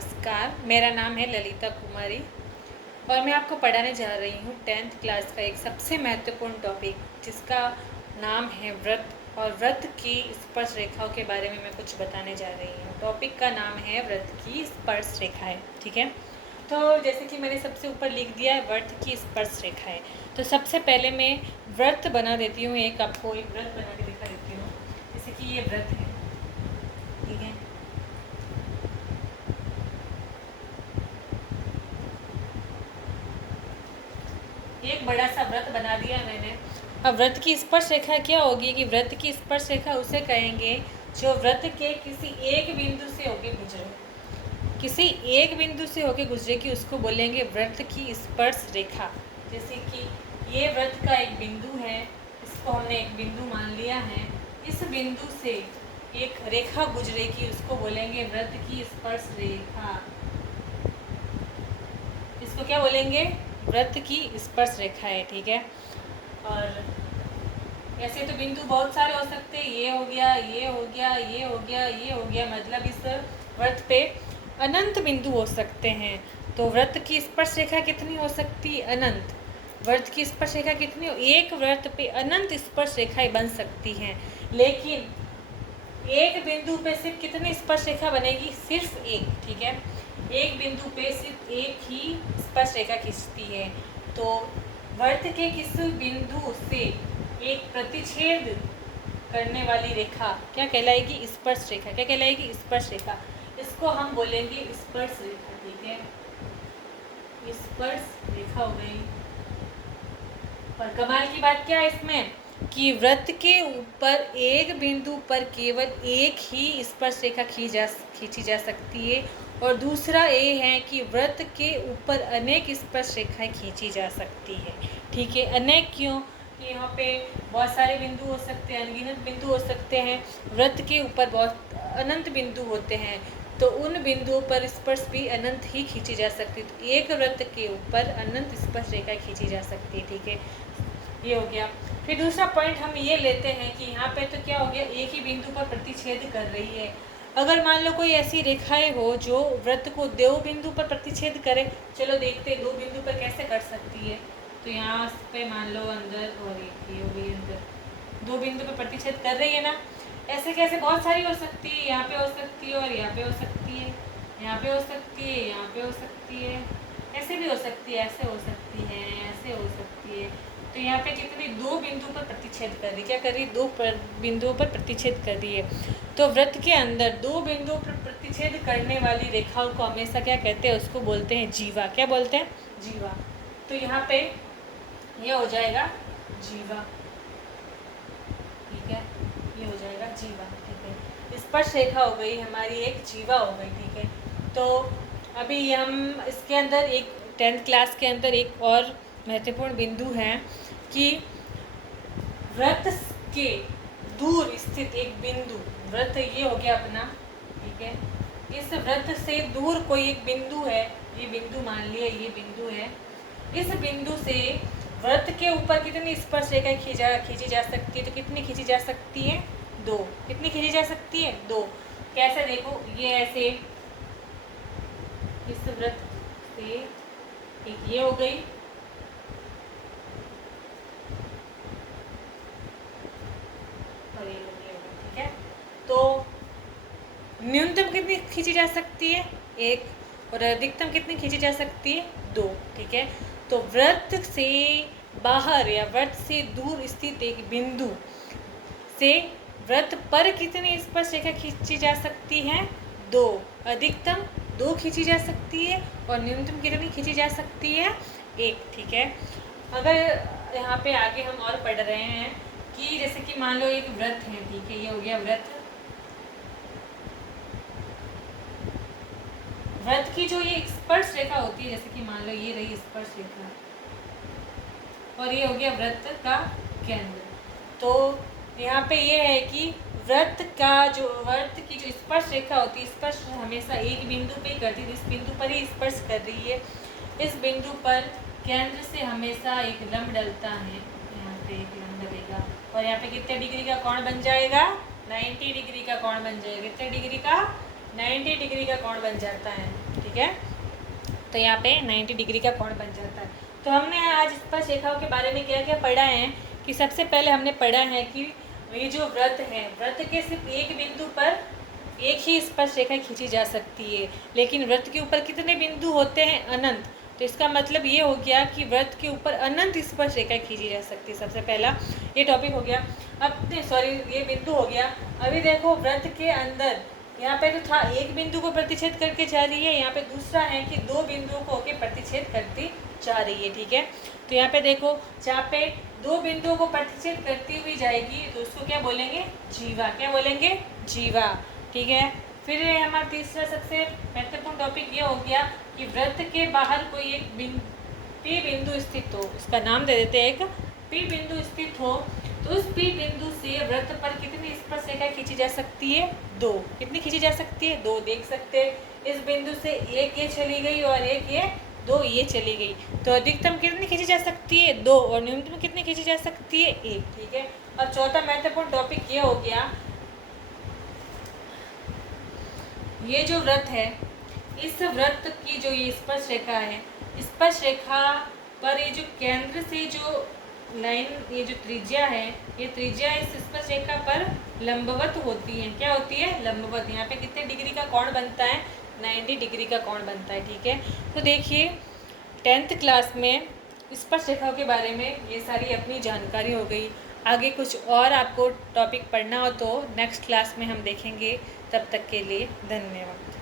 नमस्कार, मेरा नाम है ललिता कुमारी और मैं आपको पढ़ाने जा रही हूँ 10th क्लास का एक सबसे महत्वपूर्ण टॉपिक जिसका नाम है व्रत। और व्रत की स्पर्श रेखाओं के बारे में मैं कुछ बताने जा रही हूँ। टॉपिक का नाम है व्रत की स्पर्श रेखाएं। ठीक है, तो जैसे कि मैंने सबसे ऊपर लिख दिया है व्रत की स्पर्श रेखाएं। तो सबसे पहले मैं व्रत बना देती हूँ, आपको एक व्रत बना के दिखा देती हूँ। जैसे कि ये व्रत है, ठीक है। एक बड़ा सा व्रत बना दिया मैंने। अब व्रत की स्पर्श रेखा क्या होगी कि व्रत की स्पर्श रेखा उसे कहेंगे जो व्रत के किसी एक बिंदु से होके गुजरे। किसी एक बिंदु से होके गुजरे कि उसको बोलेंगे व्रत की स्पर्श रेखा। जैसे कि ये व्रत का एक बिंदु है, इसको हमने एक बिंदु मान लिया है। इस बिंदु से एक रेखा गुजरेगी, उसको बोलेंगे व्रत की स्पर्श रेखा। इसको क्या बोलेंगे? व्रत की स्पर्श रेखा है। ठीक है, और ऐसे तो बिंदु बहुत सारे हो सकते हैं। ये हो गया, ये हो गया, ये हो गया, ये हो गया, मतलब इस व्रत पे अनंत बिंदु हो सकते हैं। तो व्रत की स्पर्श रेखा कितनी हो सकती है? अनंत। व्रत की स्पर्श रेखा कितनी हो? एक व्रत पे अनंत स्पर्श रेखाएं बन सकती हैं, लेकिन एक बिंदु पे सिर्फ कितनी स्पर्श रेखा बनेगी? सिर्फ एक। ठीक है, एक बिंदु पे सिर्फ एक ही स्पर्श रेखा खींचती है। तो व्रत के किसी बिंदु से एक प्रतिच्छेद करने वाली रेखा क्या कहलाएगी? स्पर्श रेखा। क्या कहलाएगी? स्पर्श रेखा। इसको हम बोलेंगे स्पर्श रेखा। ठीक है, स्पर्श रेखा हो गई। और कमाल की बात क्या है इसमें कि व्रत के ऊपर एक बिंदु पर केवल एक ही स्पर्श रेखा खींची जा सकती है, और दूसरा ये है कि व्रत के ऊपर अनेक स्पर्श रेखाएं खींची जा सकती है। ठीक है, अनेक क्यों? कि यहाँ पे बहुत सारे बिंदु हो सकते हैं, अनगिनत बिंदु हो सकते हैं। व्रत के ऊपर बहुत अनंत बिंदु होते हैं, तो उन बिंदुओं पर स्पर्श भी अनंत ही खींची जा सकती है। तो एक व्रत के ऊपर अनंत स्पर्श रेखा खींची जा सकती है। ठीक है, ये हो गया। फिर दूसरा पॉइंट हम ये लेते हैं कि यहाँ पे तो क्या हो गया, एक ही बिंदु पर प्रतिच्छेद कर रही है। अगर मान लो कोई ऐसी रेखाएं हो जो व्रत को दो बिंदु पर प्रतिच्छेद करे, चलो देखते हैं दो बिंदु पर कैसे कर सकती है। तो यहाँ पे मान लो अंदर, और एक ये हो गई अंदर, दो बिंदु पर प्रतिच्छेद कर रही है ना। ऐसे कैसे? बहुत सारी हो सकती है, यहाँ पे हो सकती है और यहाँ पे हो सकती है, यहाँ पे हो सकती है, यहाँ पे हो सकती है, ऐसे भी हो सकती है, ऐसे हो सकती है, ऐसे हो सकती है। तो यहाँ पे कितनी? दो बिंदु पर प्रतिच्छेद कर रही। क्या कर रही? दो बिंदुओं पर प्रतिच्छेद कर रही है। तो व्रत के अंदर दो बिंदुओं पर प्रतिच्छेद करने वाली रेखाओं को हमेशा क्या कहते हैं? उसको बोलते हैं जीवा। क्या बोलते हैं? जीवा। तो यहाँ पे ये हो जाएगा जीवा। ठीक है, ये हो जाएगा जीवा। ठीक है, स्पर्श रेखा हो गई हमारी, एक जीवा हो गई। ठीक है, तो अभी हम इसके अंदर एक 10th क्लास के अंदर एक और महत्वपूर्ण बिंदु है कि व्रत के दूर स्थित एक बिंदु, व्रत ये हो गया अपना। ठीक है, इस व्रत से दूर कोई एक बिंदु है, ये बिंदु मान लिया, ये बिंदु है। इस बिंदु से व्रत के ऊपर कितनी स्पर्श रेखा खींची जा सकती है? तो कितनी खींची जा सकती है? दो। कितनी खींची जा सकती है? दो। कैसे? देखो, ये ऐसे इस व्रत से एक ये हो गई, और ये हो गई। ठीक है, तो न्यूनतम कितनी खींची जा सकती है? एक। और अधिकतम कितनी खींची जा सकती है? दो। ठीक है, तो व्रत से बाहर या व्रत से दूर स्थित एक बिंदु से व्रत पर कितनी स्पर्श रेखा खींची जा सकती है? दो। अधिकतम दो खींची जा सकती है, और न्यूनतम कितनी खींची जा सकती है? एक। ठीक है, अगर यहाँ पे आगे हम और पढ़ रहे हैं कि जैसे कि मान लो एक व्रत है। ठीक है, ये हो गया व्रत। व्रत की जो ये स्पर्श रेखा होती है, जैसे कि मान लो ये रही स्पर्श रेखा, और ये हो गया व्रत का केंद्र। तो यहाँ पे ये है कि व्रत की जो स्पर्श रेखा होती है, स्पर्श हमेशा एक बिंदु पे ही करती है, इस बिंदु पर ही स्पर्श कर रही है। इस बिंदु पर केंद्र से हमेशा एक लंब डलता है, यहाँ पे एक लंब डलेगा, और यहाँ पे कितने डिग्री का कोण बन जाएगा? 90 डिग्री का कोण बन जाएगा। कितने डिग्री का? 90 डिग्री का कोण बन जाता है। ठीक है, तो यहाँ पे 90 डिग्री का कोण बन जाता है। तो हमने आज स्पर्श रेखाओं के बारे में क्या क्या पढ़ा है कि सबसे पहले हमने पढ़ा है कि ये जो व्रत है, व्रत के सिर्फ एक बिंदु पर एक ही स्पर्श रेखा खींची जा सकती है, लेकिन व्रत के ऊपर कितने बिंदु होते हैं? अनंत। तो इसका मतलब ये हो गया कि व्रत के ऊपर अनंत स्पर्श रेखा खींची जा सकती है। सबसे पहला ये टॉपिक हो गया। अब सॉरी, ये बिंदु हो गया। अभी देखो व्रत के अंदर यहाँ पे तो था एक बिंदु को प्रतिच्छेद करके जा रही है, यहाँ पे दूसरा है कि दो बिंदुओं को होकर प्रतिच्छेद करती जा रही है। ठीक है, तो यहाँ पे देखो जहाँ पे दो बिंदुओं को प्रतिच्छेद करती हुई जाएगी तो उसको क्या बोलेंगे? जीवा। क्या बोलेंगे? जीवा। ठीक है, फिर हमारा तीसरा सबसे महत्वपूर्ण टॉपिक ये हो गया कि व्रत के बाहर कोई एक पी बिंदु स्थित हो, उसका नाम दे देते हैं एक पी बिंदु स्थित हो, तो उस पी बिंदु से व्रत पर कितनी स्पर्श रेखा खींची जा सकती है? 2। कितनी खींची जा सकती है? 2। देख सकते हैं इस बिंदु से एक ये चली गई और एक ये 2 ये चली गई, तो अधिकतम कितनी खींची जा सकती है? 2। और न्यूनतम कितनी खींची जा सकती है? 1। ठीक है, और चौथा महत्वपूर्ण टॉपिक ये हो गया, ये जो व्रत है, इस व्रत की जो ये स्पर्श रेखा है, स्पर्श रेखा पर ये जो केंद्र से जो लाइन, ये जो त्रिज्या है, ये त्रिज्या इस स्पर्श रेखा पर लंबवत होती है। क्या होती है? लंबवत। यहाँ पे कितने डिग्री का कोण बनता है? 90 डिग्री का कोण बनता है। ठीक है, तो देखिए 10th क्लास में स्पर्श रेखाओं के बारे में ये सारी अपनी जानकारी हो गई। आगे कुछ और आपको टॉपिक पढ़ना हो तो नेक्स्ट क्लास में हम देखेंगे। तब तक के लिए धन्यवाद।